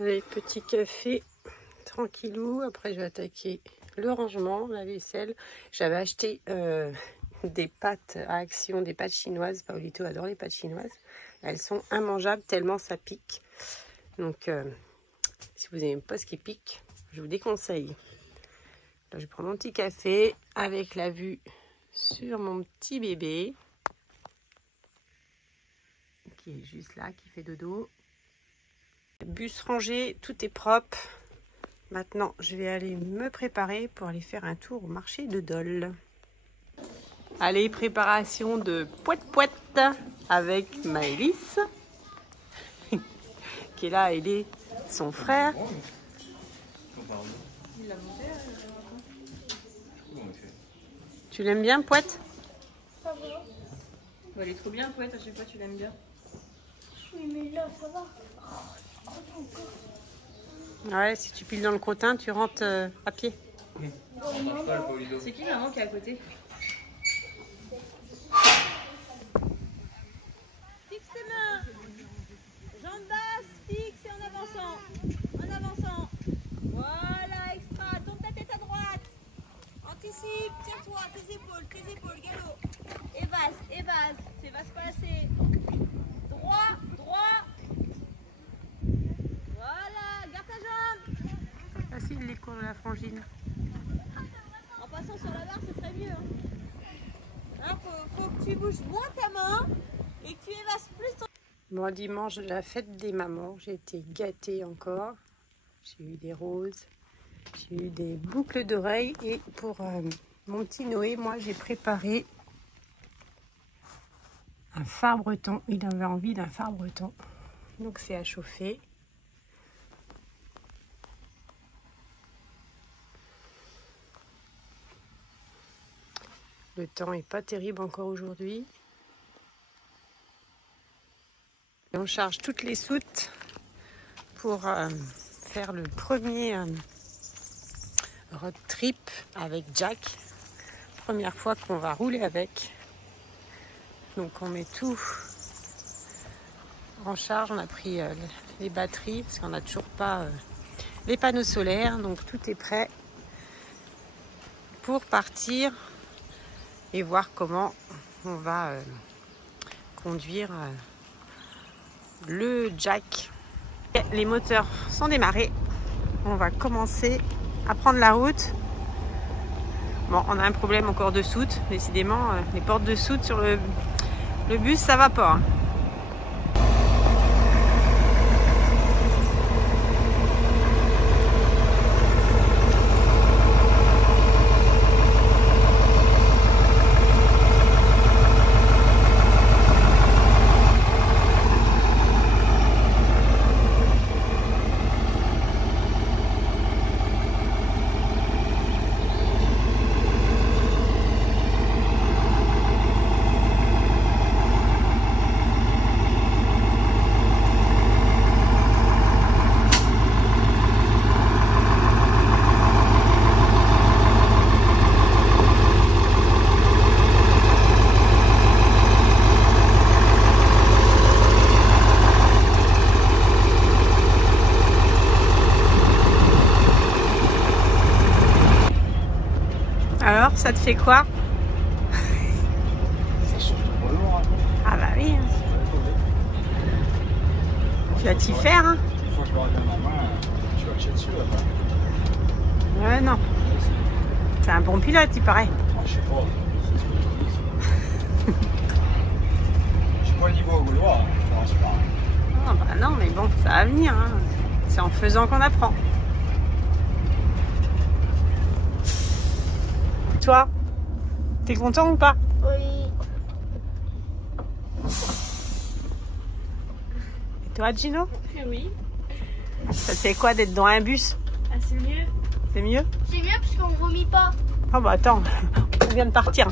Allez, petit café, tranquillou. Après, je vais attaquer le rangement, la vaisselle. J'avais acheté des pâtes à Action, des pâtes chinoises. Paolito adore les pâtes chinoises. Elles sont immangeables tellement ça pique. Donc, si vous n'aimez pas ce qui pique, je vous déconseille. Là, je prends mon petit café avec la vue sur mon petit bébé qui est juste là, qui fait dodo. Bus rangé, tout est propre. Maintenant, je vais aller me préparer pour aller faire un tour au marché de Dole. Allez, préparation de poète-poète avec Maëlys, qui est là, aider son frère. Tu l'aimes bien, poète? Ça va. Elle est trop bien, poète, à chaque fois tu l'aimes bien. Oui, mais là, ça va. Ouais, si tu piles dans le crottin, tu rentres à pied. C'est qui maman qui est à côté? Fixe tes mains. Jambes basses, fixe et en avançant. En avançant. Voilà, extra. Tourne ta tête à droite. Anticipe, tiens-toi, tes épaules, galop. Évase. C'est va se passer. Droit. Voilà, garde ta jambe. Facile les cours de la frangine. En passant sur la barre, ce serait mieux. Hein, faut que tu bouges moins ta main et que tu évases plus ton... Bon, dimanche, la fête des mamans. J'ai été gâtée encore. J'ai eu des roses. J'ai eu des boucles d'oreilles. Et pour mon petit Noé, moi, j'ai préparé un phare breton. Il avait envie d'un phare breton. Donc, c'est à chauffer. Le temps n'est pas terrible encore aujourd'hui. On charge toutes les soutes pour faire le premier road trip avec Jack. Première fois qu'on va rouler avec. Donc on met tout en charge. On a pris les batteries parce qu'on n'a toujours pas les panneaux solaires. Donc tout est prêt pour partir et voir comment on va conduire le Jack. Les moteurs sont démarrés. On va commencer à prendre la route. Bon, on a un problème encore de soute. Décidément, les portes de soute sur le bus, ça va pas. Hein. Alors, ça te fait quoi? Ça chauffe tout pour le lourd. Ah bah oui. Tu vas t'y faire. Hein. Une fois que je leur donne ma main, tu vas chier dessus là. Ouais, non. C'est un bon pilote, il paraît. Ah, je sais pas. C'est ce que je dis. J'ai pas le niveau au Gaulois, je te rassure. Ah bah non, mais bon, ça va venir. Hein. C'est en faisant qu'on apprend. Toi, t'es content ou pas? Oui. Et toi, Gino? Oui. Ça te fait quoi d'être dans un bus? Ah, c'est mieux. C'est mieux? C'est mieux parce qu'on vomit pas. Ah bah attends, on vient de partir.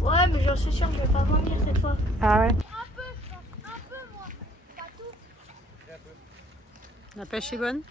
Ouais, mais j'en suis sûre que je vais pas vomir cette fois. Ah ouais? Un peu moi. Pas tout. La pêche est bonne?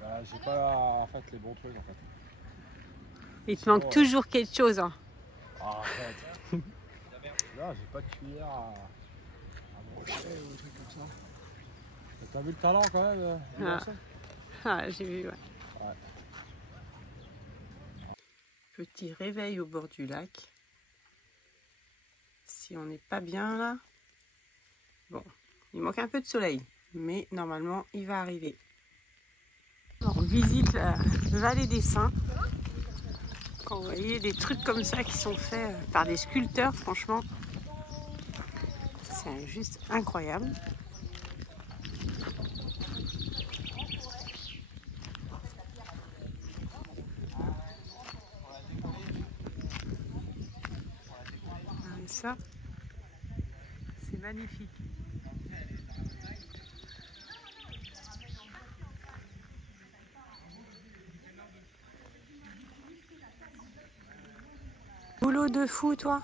Bah, j'ai pas en fait les bons trucs en fait. Il te manque toujours quelque chose. Hein. Ah, arrête. Là, j'ai pas de cuillère à brosser ou des trucs comme ça. T'as vu le talent quand même du garçon? Ah, j'ai vu, ouais. Petit réveil au bord du lac. Si on n'est pas bien là, bon, il manque un peu de soleil, mais normalement il va arriver. On visite la vallée des Saints. Quand vous voyez des trucs comme ça qui sont faits par des sculpteurs, franchement, c'est juste incroyable. Ça, c'est magnifique. Boulot de fou, toi.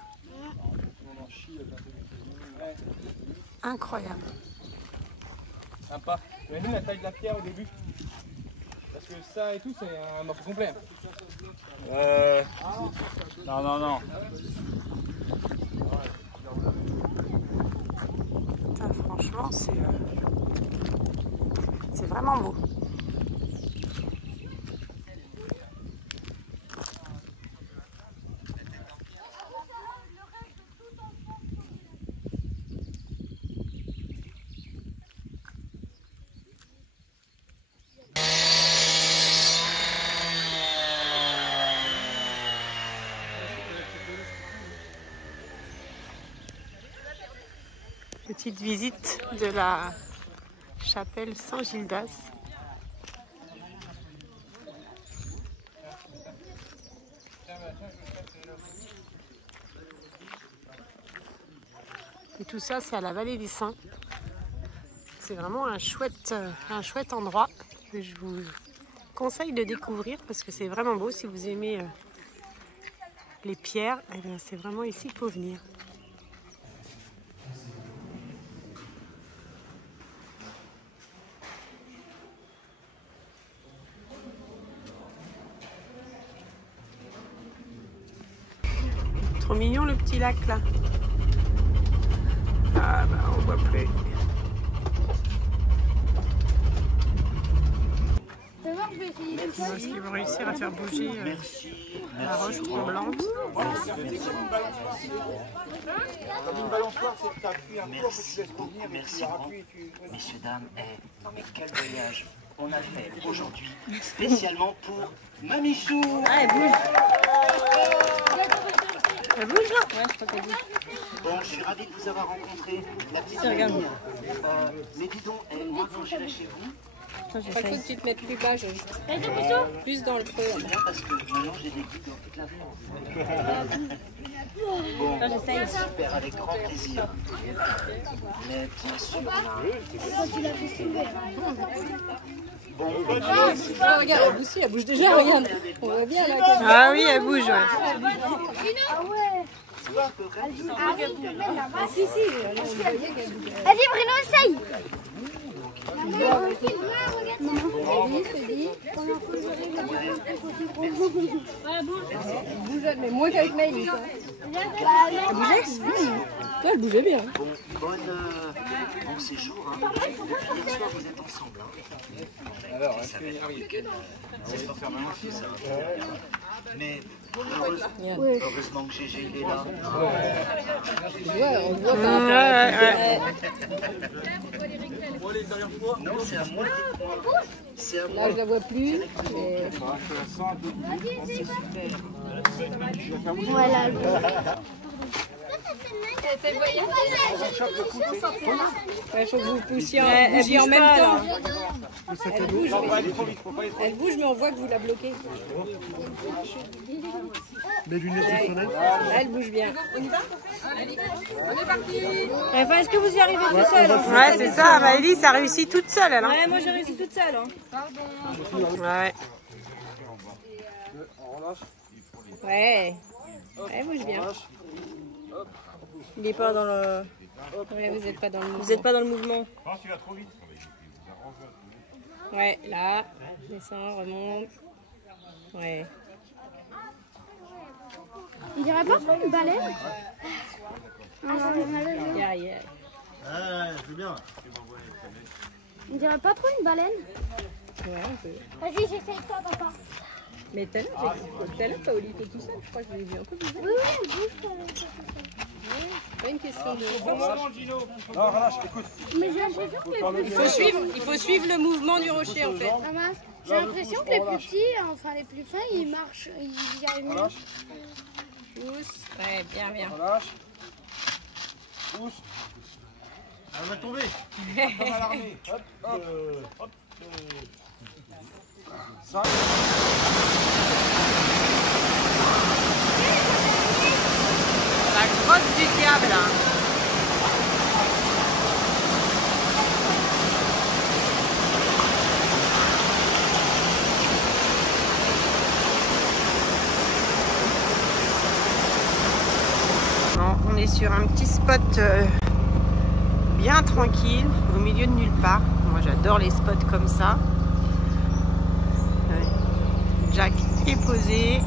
Incroyable. Sympa. Tu imagines la taille de la pierre au début? Parce que ça et tout, c'est un morceau complet. Non, non, non. Putain, franchement, c'est vraiment beau. Petite visite de la chapelle Saint-Gildas. Et tout ça, c'est à la vallée des Saints. C'est vraiment un chouette endroit que je vous conseille de découvrir parce que c'est vraiment beau. Si vous aimez les pierres, eh bien, c'est vraiment ici qu'il faut venir. Trop mignon le petit lac là. Ah bah on voit plus. Est-ce qu'ils vont réussir à faire bouger la roche tremblante? Merci beaucoup. Messieurs, dames, non mais quel voyage on a fait aujourd'hui spécialement pour Mamichou. Ah, elle bouge. Elle bouge là? Ouais, je crois qu'elle bouge. Bon, je suis ravi de vous avoir rencontré. La petite famille. Mais dis donc, moi quand j'irai chez vous, il faut que tu te mettes plus bas, plus dans le creux. c'est bien parce que maintenant j'ai des guides dans toute la France. Bon, super, avec grand plaisir. Mais bien sûr, bon, Regarde, elle bouge déjà, regarde. On voit bien là. Ah oui, elle bouge, ouais. Si, si. Vas-y, Bruno, essaye. Mais moins qu'avec Maëlys. Elle bougeait? Elle bougeait bien. Bon séjour. Depuis hier soir, vous êtes ensemble. Alors, ça va être un week-end. C'est pas faire mal aussi, ça. Mais heureusement que GG il est là. Ouais, on voit pas. Non, c'est à moi. C'est à moi. Là, je la vois plus. Mais... Voilà. Il faut que vous poussiez en même temps. Elle bouge, mais on voit que vous la bloquez. Les lunettes de soleil. Elle bouge bien. On y va? On est parti. Enfin, est-ce que vous y arrivez tout seul? Ouais, c'est ça. Maëlys a réussi toute seule. Elle, hein. Ouais, moi j'ai réussi toute seule. Ouais. Ouais. Elle bouge bien. Il n'est pas dans le... Ouais, vous n'êtes pas dans le mouvement. Vous n'êtes pas dans le mouvement. Non, tu vas trop vite. Ouais, là. Descend, remonte. Ouais. On dirait pas une baleine? Yeah, yeah. Ouais, c'est bien. On dirait pas trop une baleine. Ouais, un peu. Vas-y, j'essaye toi, papa. Mais tout à l'heure, Paolito tout seul, je crois que je l'ai vu un peu bizarre. Oui, oui, bouge quand même. Pas une question de... Non, relâche, écoute. Mais j'ai l'impression que les plus Il faut suivre le mouvement du rocher en fait. Ah mince. J'ai l'impression que les plus petits, enfin les plus fins, ils marchent, ils y arrivent mieux. Relâche, Pousse. Ouais, bien, bien. relâche. Pousse. Elle va tomber. Comme à l'armée. Hop, hop, hop. Ça. La grotte du diable. Bon, on est sur un petit spot bien tranquille, au milieu de nulle part. Moi j'adore les spots comme ça. Jack est posé.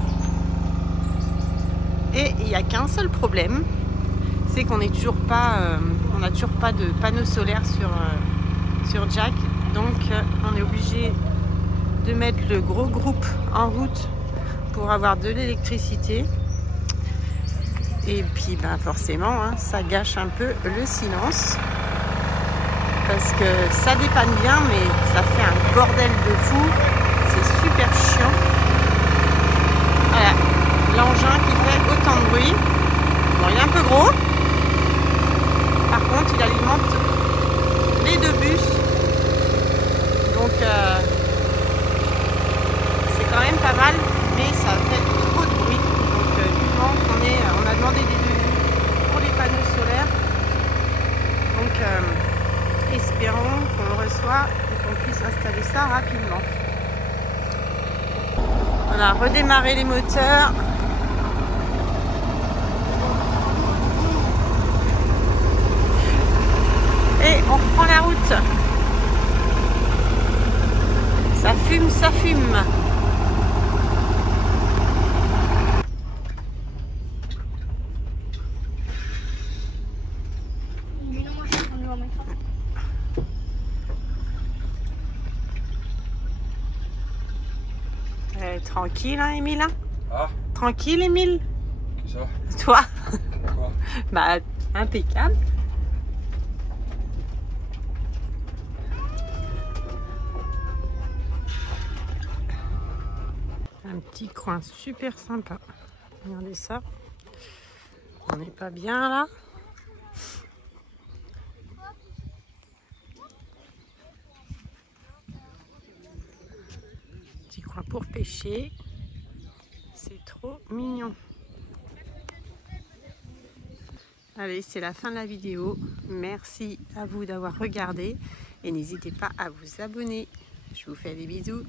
Et il n'y a qu'un seul problème, c'est qu'on n'est toujours pas, on n'a toujours pas de panneau solaire sur Jack. Donc on est obligé de mettre le gros groupe en route pour avoir de l'électricité. Et puis ben, forcément, hein, ça gâche un peu le silence. Parce que ça dépanne bien, mais ça fait un bordel de fou. C'est super chiant. Voilà. L'engin qui fait autant de bruit. Bon, il est un peu gros. Par contre, il alimente les deux bus. Donc, c'est quand même pas mal, mais ça fait trop de bruit. Donc, vivement on a demandé des devis pour les panneaux solaires. Donc, espérons qu'on le reçoit et qu'on puisse installer ça rapidement. On a redémarré les moteurs. Et on reprend la route. Ça fume, ça fume. Tranquille, hein, Émile? Ah, Tranquille, Émile? qui ça? Toi? Quoi? Bah, impeccable. Un petit coin super sympa. Regardez ça. On n'est pas bien là. Petit coin pour pêcher. C'est trop mignon. Allez, c'est la fin de la vidéo. Merci à vous d'avoir regardé et n'hésitez pas à vous abonner. Je vous fais des bisous.